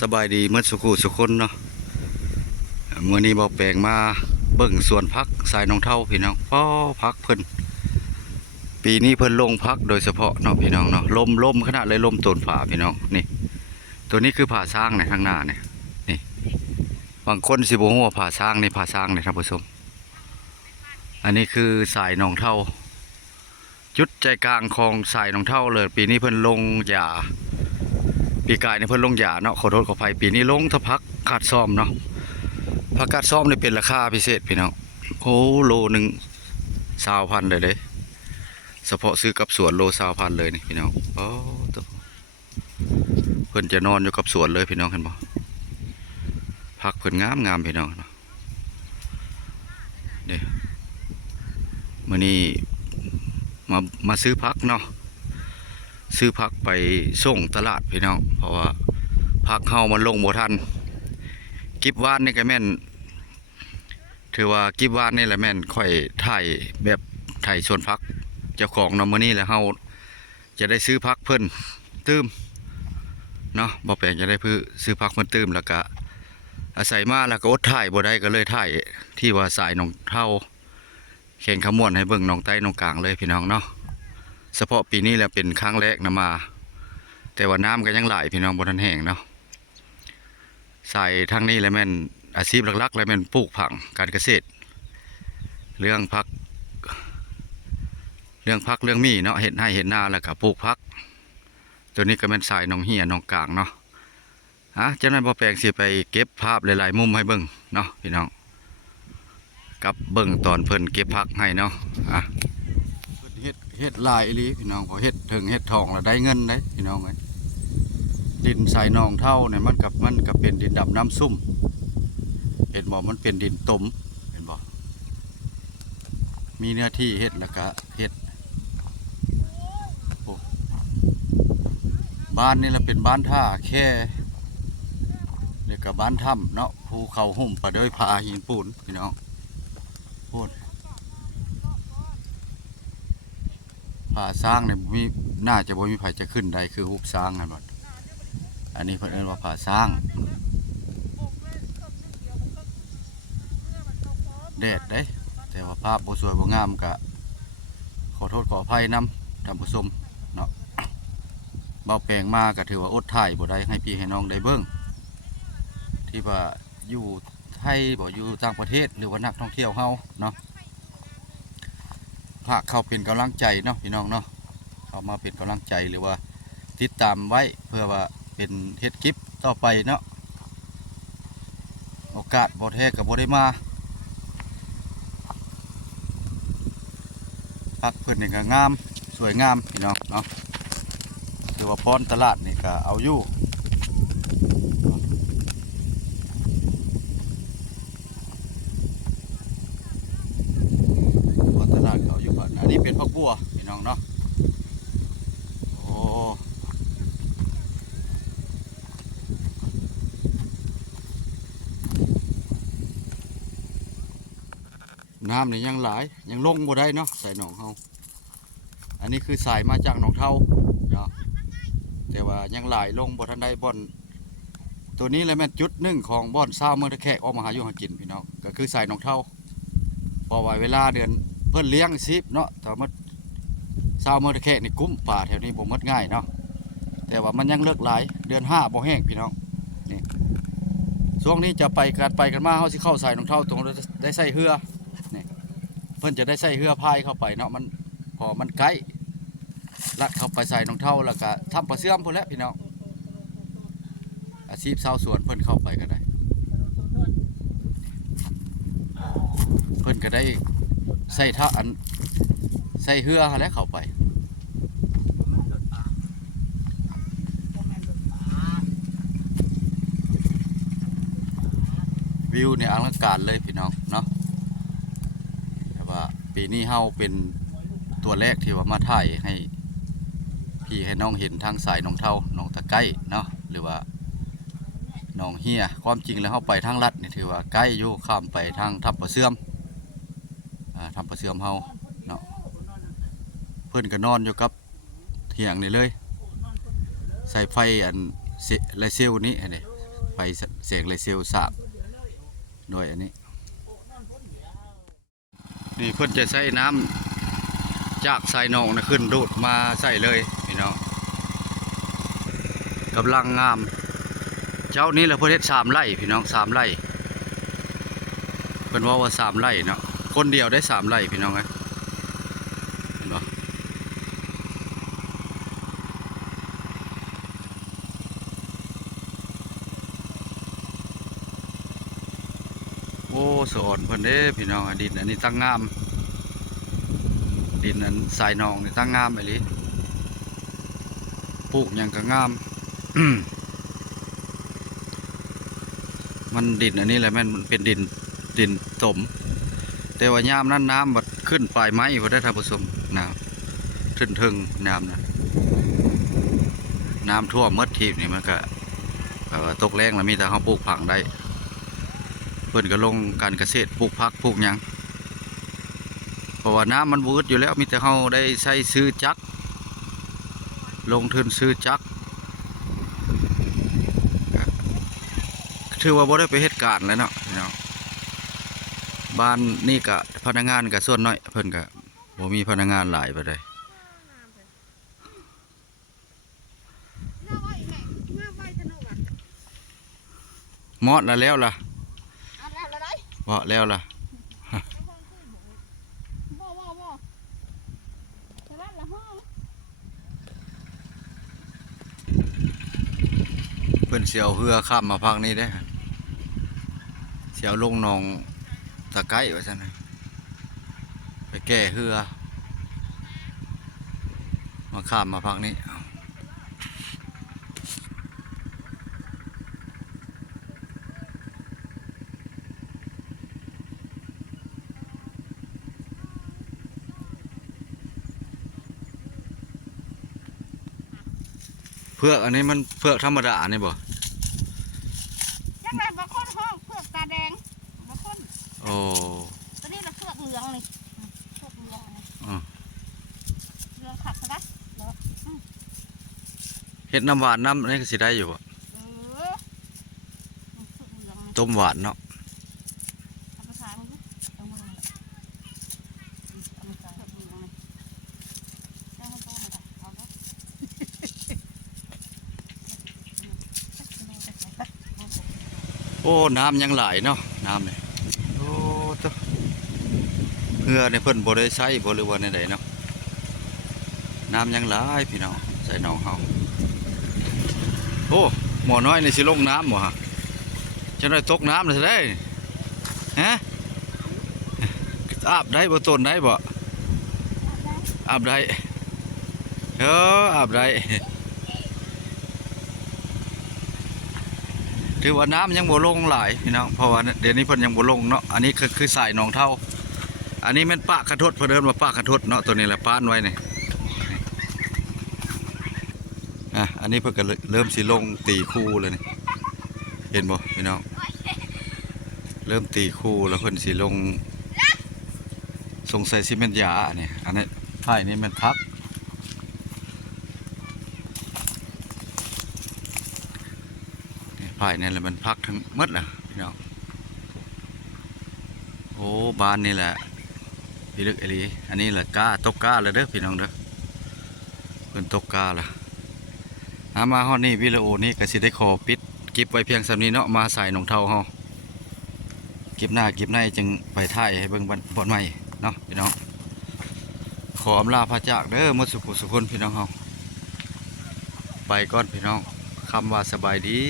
สบายดีเมื่อสุขุสุคนเนาะเมื่อนี้เบาแปลงมาเบิ่งสวนพักสายน้องเท่าพี่น้องป้อพักเพิ่นปีนี้เพิ่นลงพักโดยเฉพาะเนาะพี่น้องเนาะลมขนาดเลยลมต้นผาพี่น้องนี่ตัวนี้คือผาสร้างในข้างหน้าเนี่ยนี่บางคนสิบ่ฮู้ว่าผาสร้างในผาสร้างในท่านผู้ชมอันนี้คือสายน้องเท่าจุดใจกลางของสายน้องเท่าเลยปีนี้เพิ่นลงหญ้าปีกายเนี่ยเพิ่นลงหญ้าเนาะขอโทษขออภัยปีนี้ลงทะพักขาดซ่อมเนาะผักกาดซ่อมนี่เป็นราคาพิเศษพี่น้องโอ้โลหนึ่ง20,000เลยเฉพาะซื้อกับสวนโล20,000เลยนี่พี่น้องโอ้เพิ่นจะนอนอยู่กับสวนเลยพี่น้องเห็นบ่ผักเพิ่นงามพี่น้องนี่มื้อนี้มาซื้อผักเนาะซื้อผักไปส่งตลาดพี่น้องเพราะว่าผักเฮามันลงบ่ทันกิบวานนี่ก็แม่นถือว่ากิบวานนี่แหละแม่นค่อยถ่ายแบบถ่ายสวนพักเจ้าของเนาะมื้อนี้แหละเฮาจะได้ซื้อพักเพิ่นตื้มเนาะบ่แปลงจะได้ซื้อพักเพิ่นตื้มแล้วก็อาศัยมาแล้วก็อดถ่ายบ่ได้ก็เลยถ่ายที่ว่าสายน้องเท่าแข่งขมวนให้เบิ่งน้องใต้น้องกลางเลยพี่น้องเนาะเฉพาะปีนี้แหละเป็นครั้งแรกนะมาแต่ว่าน้ำก็ยังไหลพี่น้องบ่ทันแห้งเนาะสายทางนี้แหละแม่นอาชีพหลักๆแล้วแม่นปลูกผักการเกษตรเรื่องพักเรื่องมีเนาะเห็ดให้เห็ดนาแล้วก็ปลูกพักตัวนี้ก็เป็นสายน้องเฮียน้องกลางเนาะเจ้าหน้าที่บ่แปลงสิไปเก็บภาพหลายๆมุมให้เบิ่งเนาะพี่น้องกับเบิ่งตอนเพิ่นเก็บพักให้เนาะเฮ็ดลายอีหลีพี่น้องพอเฮ็ดถึงเฮ็ดทองแล้วได้เงินได้พี่น้องเอ้ยดินสายนองเท่าเนี่ยมันกับเป็นดินดำน้ำซุ่มเห็นบ่มันเป็นดินตมเห็นบ่มีเนื้อที่เฮ็ดแล้วก็เฮ็ดบ้านนี่แหละเป็นบ้านท่าแค่เรียกกับบ้านถ้ำเนาะภูเขาหุ่มประเดยผาหินปูนพี่น้องพูดผาสร้างเนี่ยมีน่าจะบ่มีไผจะขึ้นได้คือหุบสร้างกันหมดอันนี้เพิ่นเรียกว่าผาสร้างแดดได้แต่ว่าภาพบ่สวยบ่งามก็ขอโทษขออภัยนำท่านผู้ชมเนาะเบาแปลงมาก็ถือว่าอดถ่ายบ่ได้ให้พี่ให้น้องได้เบิ่งที่ว่าอยู่ไทยบ่อยู่ต่างประเทศหรือว่านักท่องเที่ยวเฮาเนาะหากเข้าเป็นกำลังใจเนาะพี่น้องเนาะเข้ามาเป็นกำลังใจหรือว่าติดตามไว้เพื่อว่าเป็นเฮ็ดคลิปต่อไปเนาะโอกาสบ่แท้ก็บ่ได้มาพักเพิ่นนี่ก็งามสวยงามพี่น้องเนาะถือว่าพรตลาดนี่ก็เอาอยู่พรตลาดเขาอยู่ก่อนอันนี้เป็นพักบัวพี่น้องเนาะโอ้น้ำนี่ยังหลายยังลงบ่ได้เนาะใส่หนองเฮาอันนี้คือสายมาจากหนองเท่าเนาะแต่ว่ายังหลายลงบ่ทันได้บ่อนตัวนี้เลยแม่นจุดหนึ่งของบ่อนเศร้าเมืองตะแคกออกมาหาอยู่หากินพี่น้องก็คือสายหนองเท่าพอไว้เวลาเดือนเพิ่นเลี้ยงซิบเนาะแต่ว่าเศร้าเมืองตะแคกนี่กุ้มป่าแถวนี้บ่หมดง่ายเนาะแต่ว่ามันยังเลิกหลายเดือน5บ่แห้งพี่น้องนี่ช่วงนี้จะไปกันมาเฮาสิเข้าสายหนองเท่าตรงได้ใส่เรือนี่เพิ่นจะได้ใส่เรือพายเข้าไปเนาะมันพอมันไกลลัดเข้าไปใส่น้องเท่าแล้วก็ทำปลาเสื่อมพอแล้วพี่น้องอาชีพชาวสวนเพิ่นเข้าไปก็ได้เพิ่นก็ได้ใส่ท่าอันใส่เรือแล้วเข้าไปวิวเนี่ยอลังการเลยพี่น้องเนาะแต่ว่าปีนี้เฮาเป็นตัวแรกที่ว่ามาถ่ายให้พี่ให้น้องเห็นทางสายน้องเท่าน้องตะไก้เนาะหรือว่าน้องเฮียความจริงแล้วเข้าไปทางลัดนี่ถือว่าใกล้อยู่ข้ามไปทางทับปะเสื่อมทับปะเสื่อมเฮาเนาะเพื่อนก็นอนอยู่กับเถียงนี่เลยใส่ไฟอันไรเซลนี้นี่ แสงเลเซลสาบโดยอันนี้นี่เพิ่นจะใส่น้ำจากสายหนองนะขึ้นดูดมาใส่เลยพี่น้องกำลังงามเจ้านี้เราเพิ่นเฮ็ด3 ไร่พี่น้อง3 ไร่เพิ่นว่า3 ไร่เนาะคนเดียวได้3 ไร่พี่น้องเอ้ยเห็นบ่โอ้สอนเพิ่นเด้พี่น้องดินอันนี้ตั้งงามดินนั้นสายหนองนี่ตั้งงามไปเลยปลูกหยังก็งาม มันดินอันนี้แหละแม่นมันเป็นดินตมแต่ว่ายามนั้นน้ำบัดขึ้นปลายไม้บ่ได้ท่านผู้ชมน้ำถึงน้ำนะน้ำท่วมเมื่อทีนี่มันก็ตกแรงแล้วมีแต่เขาปลูกผักได้เพิ่นก็ลงการเกษตรปลูกผักปลูกหยังเพราะว่าน้ำมันวืดอยู่แล้วมีแต่เขาได้ใช้ซื้อจักรลงทุนซื้อจักรถือว่าบ่ได้ไปเหตุการณ์แล้วเนาะบ้านนี่กะพนักงานกะส่วนน้อยเพิ่นกะบ่มีพนักงานหลายไปเลยมอดแล้วล่ะบ่แล้วล่ะเพิ่นเสียวเหือข้ามมาพักนี้ได้เสียวลงหนองตะไคร้ว่าซั่นไปแก้เหือมาข้ามมาพักนี้เผือกอันนี้มันเผือกธรรมดานี่บ่ยังไงบางคนห้องเผือกตาแดงบางคน โอ้ตัวนี้เราเผือกเหลืองนี่เผือกเหลืองนี่เหลืองขัดซะนะ เฮ็ดน้ำหวานน้ำนี่ก็สิได้อยู่บ่ต้มหวานเนาะโอ้น้ำยังหลายเนาะน้ำเนี่ยโอ้ตัวเพื่อในเพิ่นบ่ได้ใช้บ่หรือว่าในใดเนาะน้ำยังหลายพี่น้องใส่หนองเฮาโอ้หมอน้อยนี่สิลงน้ำบ่ฮะจะได้ตกน้ำเลยได้ฮะอาบได้บ่ต้นได้บ่อาบได้อาบได้ถือว่าน้ำยังบ่ลงหลายพี่น้องเพราะว่าเดี๋ยวนี้เพิ่นยังบ่ลงเนาะอันนี้คือสายหนองเท่าอันนี้แม่นปะกระทดเพิ่นเอิ้นว่าปะกระทดเนาะตัวนี้แหละป้านไว้นี่อันนี้เพิ่นก็เริ่มสิลงตีคู่เลยนี่เห็นบ่พี่น้องเริ่มตีคู่แล้วเพิ่นสิลงส่งใส่ซีเมนต์ยาเนี่ยอันนี้ไผ่นี่มันพักไผ่นี่แหละมันพักทั้งหมดล่ะพี่น้องโอ้บ้านนี่แหละพี่ลึกเอลีอันนี้แหละก้าตกก้าเลยเด้อพี่น้องเด้อเป็นตกก้าละมาฮอดนี่วิดีโอนี้ก็สิได้ขอปิดคลิปไว้เพียงสำนี้เนาะมาใส่หนองเท่าเฮาคลิปหน้าคลิปในจึงไปถ่ายให้เบิ่งบอนใหม่เนาะพี่น้องขออำลาพระจากเด้อหมดสุขสุขคนพี่น้องเฮาไปก่อนพี่น้องคำว่าสบายดี